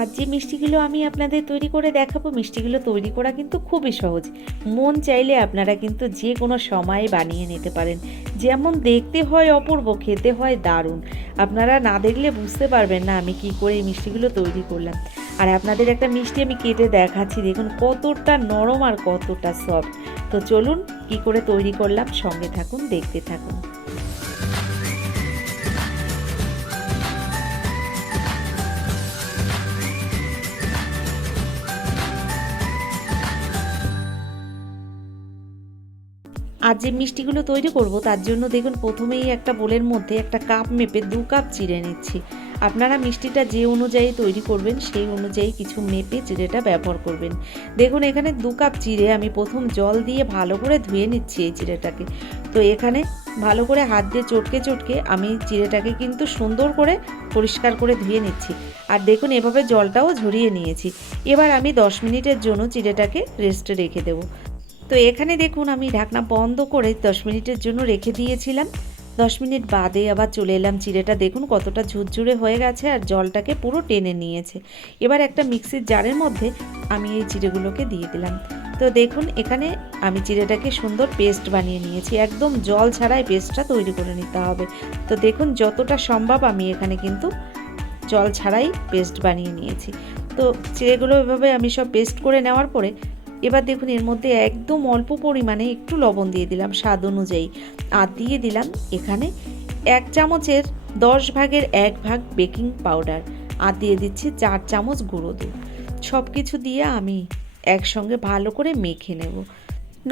আজ যে মিষ্টিগুলো আমি আপনাদের তৈরি করে দেখাবো, মিষ্টিগুলো তৈরি করা কিন্তু খুবই সহজ। মন চাইলে আপনারা কিন্তু যে কোনো সময়ে বানিয়ে নিতে পারেন। যেমন দেখতে হয় অপূর্ব, খেতে হয় দারুণ। আপনারা না দেখলে বুঝতে পারবেন না আমি কি করে এই মিষ্টিগুলো তৈরি করলাম। আর আপনাদের একটা মিষ্টি আমি কেটে দেখাচ্ছি, দেখুন কতটা নরম আর কতটা সফট। তো চলুন কি করে তৈরি করলাম, সঙ্গে থাকুন, দেখতে থাকুন। আজ যে মিষ্টিগুলো তৈরি করব তার জন্য দেখুন প্রথমেই একটা বোলের মধ্যে একটা কাপ মেপে 2 কাপ চিড়ে নিচ্ছি। আপনারা মিষ্টিটা যে অনুযায়ী তৈরি করবেন সেই অনুযায়ী কিছু মেপে চিড়েটা ব্যবহার করবেন। দেখুন এখানে 2 কাপ চিড়ে আমি প্রথম জল দিয়ে ভালো করে ধুয়ে নিচ্ছি এই চিড়েটাকে। তো এখানে ভালো করে হাত দিয়ে চটকে চটকে আমি চিড়েটাকে কিন্তু সুন্দর করে পরিষ্কার করে ধুয়ে নিচ্ছি। আর দেখুন এভাবে জলটাও ঝরিয়ে নিয়েছি। এবার আমি 10 মিনিটের জন্য চিড়েটাকে রেস্টে রেখে দেবো। তো এখানে দেখুন আমি ঢাকনা বন্ধ করে 10 মিনিটের জন্য রেখে দিয়েছিলাম। 10 মিনিট বাদে আবার চলে এলাম। চিড়েটা দেখুন কতটা ঝুরঝুরে হয়ে গেছে আর জলটাকে পুরো টেনে নিয়েছে। এবার একটা মিক্সির জারের মধ্যে আমি এই চিড়েগুলোকে দিয়ে দিলাম। তো দেখুন এখানে আমি চিড়েটাকে সুন্দর পেস্ট বানিয়ে নিয়েছি। একদম জল ছাড়াই পেস্টটা তৈরি করে নিতে হবে। তো দেখুন যতটা সম্ভব আমি এখানে কিন্তু জল ছাড়াই পেস্ট বানিয়ে নিয়েছি। তো চিড়েগুলো এভাবে আমি সব পেস্ট করে নেওয়ার পরে এবার দেখুন এর মধ্যে একদম অল্প পরিমাণে একটু লবণ দিয়ে দিলাম স্বাদ অনুযায়ী। আর দিয়ে দিলাম এখানে 1 চামচের 10 ভাগের 1 ভাগ বেকিং পাউডার। আর দিয়ে দিচ্ছি 4 চামচ গুঁড়ো দুধ। সব কিছু দিয়ে আমি একসঙ্গে ভালো করে মেখে নেব।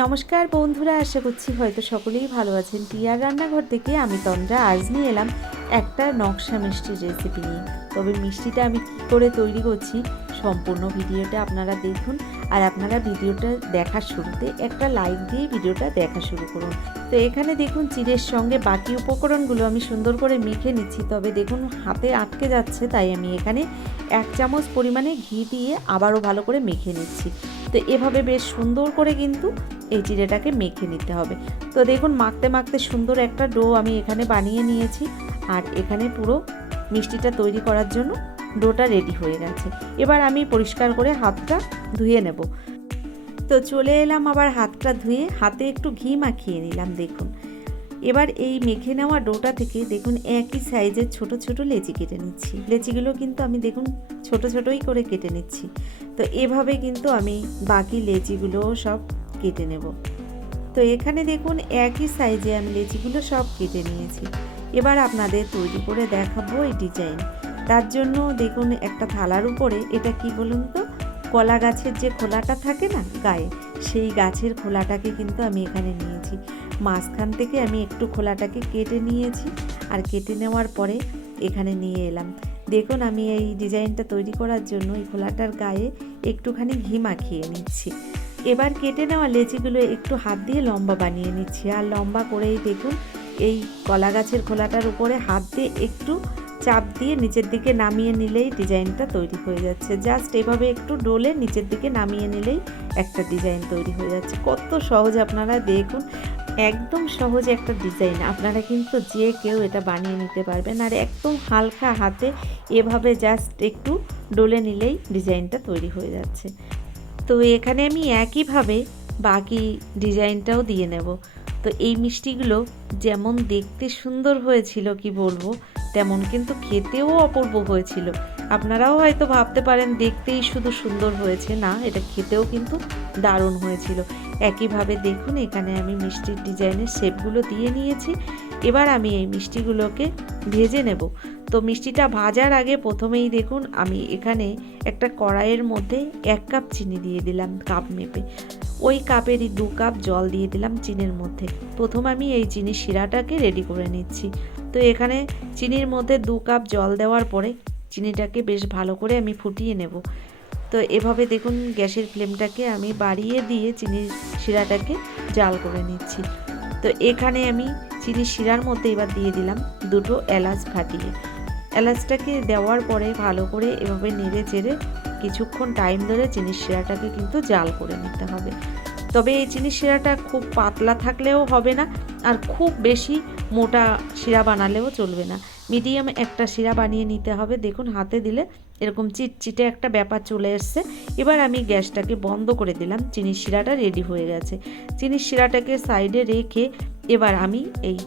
নমস্কার বন্ধুরা, আশা করছি হয়তো সকলেই ভালো আছেন। টিয়ার রান্নাঘর থেকে আমি তন্দ্রা আজ নিয়ে এলাম একটা নকশা মিষ্টির রেসিপি নিয়ে। তবে মিষ্টিটা আমি কী করে তৈরি করছি সম্পূর্ণ ভিডিওটা আপনারা দেখুন। আর আপনারা ভিডিওটা দেখার শুরুতে একটা লাইক দিয়ে ভিডিওটা দেখা শুরু করুন। তো এখানে দেখুন চিড়ের সঙ্গে বাকি উপকরণগুলো আমি সুন্দর করে মেখে নিচ্ছি। তবে দেখুন হাতে আটকে যাচ্ছে, তাই আমি এখানে 1 চামচ পরিমাণে ঘি দিয়ে আবারও ভালো করে মেখে নিচ্ছি। তো এভাবে বেশ সুন্দর করে কিন্তু এই চিড়েটাকে মেখে নিতে হবে। তো দেখুন মাখতে মাখতে সুন্দর একটা ডো আমি এখানে বানিয়ে নিয়েছি। আর এখানে পুরো মিষ্টিটা তৈরি করার জন্য ডোটা রেডি হয়ে গেছে। এবার আমি পরিষ্কার করে হাতটা ধুয়ে নেব। তো চলে এলাম আবার হাতটা ধুয়ে হাতে একটু ঘি মাখিয়ে নিলাম। দেখুন এবার এই মেখে নেওয়া ডোটা থেকে দেখুন একই সাইজের ছোট ছোট লেচি কেটে নিচ্ছি। লেচিগুলো কিন্তু আমি দেখুন ছোট ছোটই করে কেটে নিচ্ছি। তো এভাবে কিন্তু আমি বাকি লেচিগুলো সব কেটে নেব। তো এখানে দেখুন একই সাইজে আমি লেচিগুলো সব কেটে নিয়েছি। এবার আপনাদের তৈরি করে দেখাবো এই ডিজাইন। তার জন্য দেখুন একটা থালার উপরে এটা কি বলুন তো, কলা গাছের যে খোলাটা থাকে না গায়ে, সেই গাছের খোলাটাকে কিন্তু আমি এখানে নিয়েছি। মাঝখান থেকে আমি একটু খোলাটাকে কেটে নিয়েছি। আর কেটে নেওয়ার পরে এখানে নিয়ে এলাম। দেখুন আমি এই ডিজাইনটা তৈরি করার জন্য এই খোলাটার গায়ে একটুখানি ঘি মাখিয়ে নিচ্ছি। এবার কেটে নেওয়া লেচিগুলো একটু হাত দিয়ে লম্বা বানিয়ে নিচ্ছি। আর লম্বা করেই দেখুন এই কলা গাছের খোলাটার উপরে হাত দিয়ে একটু চাপ দিয়ে নিচের দিকে নামিয়ে নিলেই ডিজাইনটা তৈরি হয়ে যাচ্ছে। জাস্ট এভাবে একটু ডলে নিচের দিকে নামিয়ে নিলেই একটা ডিজাইন তৈরি হয়ে যাচ্ছে। কত সহজ, আপনারা দেখুন একদম সহজ একটা ডিজাইন। আপনারা কিন্তু যে কেউ এটা বানিয়ে নিতে পারবেন। আর একদম হালকা হাতে এভাবে জাস্ট একটু ডলে নিলেই ডিজাইনটা তৈরি হয়ে যাচ্ছে। তো এখানে আমি একইভাবে বাকি ডিজাইনটাও দিয়ে নেব। তো এই মিষ্টিগুলো যেমন দেখতে সুন্দর হয়েছিল কি বলবো, তেমন কিন্তু খেতেও অপূর্ব হয়েছিল। আপনারাও হয়তো ভাবতে পারেন দেখতেই শুধু সুন্দর হয়েছে, না, এটা খেতেও কিন্তু দারুণ হয়েছিল। একইভাবে দেখুন এখানে আমি মিষ্টির ডিজাইনের শেপগুলো দিয়ে নিয়েছি। এবার আমি এই মিষ্টিগুলোকে ভেজে নেব। তো মিষ্টিটা ভাজার আগে প্রথমেই দেখুন আমি এখানে একটা কড়াইয়ের মধ্যে 1 কাপ চিনি দিয়ে দিলাম কাপ মেপে। ওই কাপেরই 2 কাপ জল দিয়ে দিলাম চিনির মধ্যে। প্রথম আমি এই চিনির শিরাটাকে রেডি করে নিচ্ছি। তো এখানে চিনির মধ্যে 2 কাপ জল দেওয়ার পরে চিনিটাকে বেশ ভালো করে আমি ফুটিয়ে নেব। তো এভাবে দেখুন গ্যাসের ফ্লেমটাকে আমি বাড়িয়ে দিয়ে চিনির শিরাটাকে জাল করে নিচ্ছি। তো এখানে আমি চিনির শিরার মধ্যে এবার দিয়ে দিলাম 2টো এলাচ ফাটিয়ে। এলাচটাকে দেওয়ার পরে ভালো করে এভাবে নেড়ে চেড়ে কিছুক্ষণ টাইম ধরে চিনির শিরাটাকে কিন্তু জাল করে নিতে হবে। তবে এই চিনির শিরাটা খুব পাতলা থাকলেও হবে না, আর খুব বেশি মোটা শিরা বানালেও চলবে না। মিডিয়াম একটা শিরা বানিয়ে নিতে হবে। দেখুন হাতে দিলে এরকম চিটচিটে একটা ব্যাপার চলে এসছে। এবার আমি গ্যাসটাকে বন্ধ করে দিলাম, চিনির শিরাটা রেডি হয়ে গেছে। চিনির শিরাটাকে সাইডে রেখে এবার আমি এই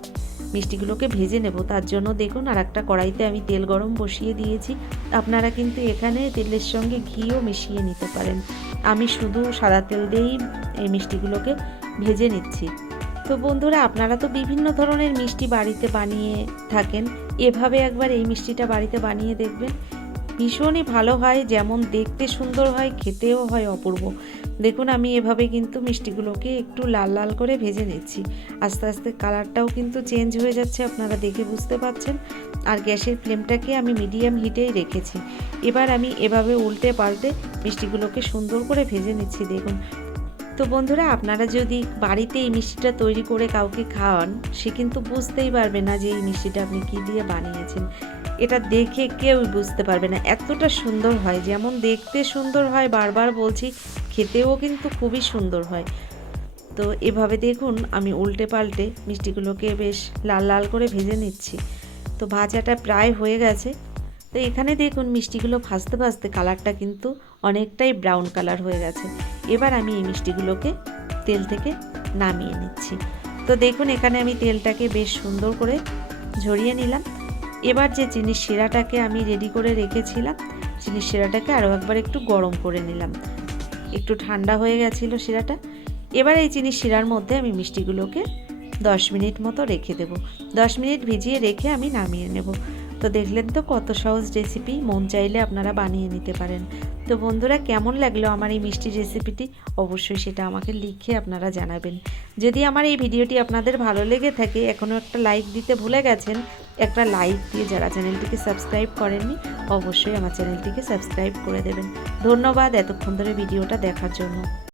মিষ্টিগুলোকে ভেজে নেব। তার জন্য দেখুন আর একটা কড়াইতে আমি তেল গরম বসিয়ে দিয়েছি। আপনারা কিন্তু এখানে তেলের সঙ্গে ঘিও মিশিয়ে নিতে পারেন। আমি শুধু সাদা তেল দিয়েই এই মিষ্টিগুলোকে ভেজে নিচ্ছি। তো বন্ধুরা, আপনারা তো বিভিন্ন ধরনের মিষ্টি বাড়িতে বানিয়ে থাকেন, এভাবে একবার এই মিষ্টিটা বাড়িতে বানিয়ে দেখবেন, ভীষণই ভালো হয়। যেমন দেখতে সুন্দর হয়, খেতেও হয় অপূর্ব। দেখুন আমি এভাবে কিন্তু মিষ্টিগুলোকে একটু লাল লাল করে ভেজে নিচ্ছি। আস্তে আস্তে কালারটাও কিন্তু চেঞ্জ হয়ে যাচ্ছে, আপনারা দেখে বুঝতে পারছেন। আর গ্যাসের ফ্লেমটাকে আমি মিডিয়াম হিটেই রেখেছি। এবার আমি এভাবে উল্টে পাল্টে মিষ্টিগুলোকে সুন্দর করে ভেজে নিচ্ছি। দেখুন তো বন্ধুরা, আপনারা যদি বাড়িতে এই মিষ্টিটা তৈরি করে কাউকে খাওয়ান, সে কিন্তু বুঝতেই পারবে না যে এই মিষ্টিটা আপনি কী দিয়ে বানিয়েছেন। এটা দেখে কেউ বুঝতে পারবে না, এতটা সুন্দর হয়। যেমন দেখতে সুন্দর হয়, বারবার বলছি, খেতেও কিন্তু খুবই সুন্দর হয়। তো এভাবে দেখুন আমি উল্টে পাল্টে মিষ্টিগুলোকে বেশ লাল লাল করে ভেজে নিচ্ছি। তো ভাজাটা প্রায় হয়ে গেছে। তো এখানে দেখুন মিষ্টিগুলো ভাজতে ভাজতে কালারটা কিন্তু অনেকটাই ব্রাউন কালার হয়ে গেছে। এবার আমি এই মিষ্টিগুলোকে তেল থেকে নামিয়ে নিচ্ছি। তো দেখুন এখানে আমি তেলটাকে বেশ সুন্দর করে ঝরিয়ে নিলাম। এবার যে চিনির শিরাটাকে আমি রেডি করে রেখেছিলাম, চিনির শিরাটাকে আরও একবার একটু গরম করে নিলাম। একটু ঠান্ডা হয়ে গেছিলো শিরাটা। এবার এই চিনির শিরার মধ্যে আমি মিষ্টিগুলোকে 10 মিনিট মতো রেখে দেব। 10 মিনিট ভিজিয়ে রেখে আমি নামিয়ে নেব। তো দেখলেন তো কত সহজ রেসিপি, মন চাইলে আপনারা বানিয়ে নিতে পারেন। তো বন্ধুরা, কেমন লাগলো আমার এই মিষ্টি রেসিপিটি, অবশ্যই সেটা আমাকে লিখে আপনারা জানাবেন। যদি আমার এই ভিডিওটি আপনাদের ভালো লেগে থাকে, এখনও একটা লাইক দিতে ভুলে গেছেন, একটা লাইক দিয়ে যারা চ্যানেলটিকে সাবস্ক্রাইব করেননি, অবশ্যই আমার চ্যানেলটিকে সাবস্ক্রাইব করে দেবেন। ধন্যবাদ এতক্ষণ ধরে ভিডিওটা দেখার জন্য।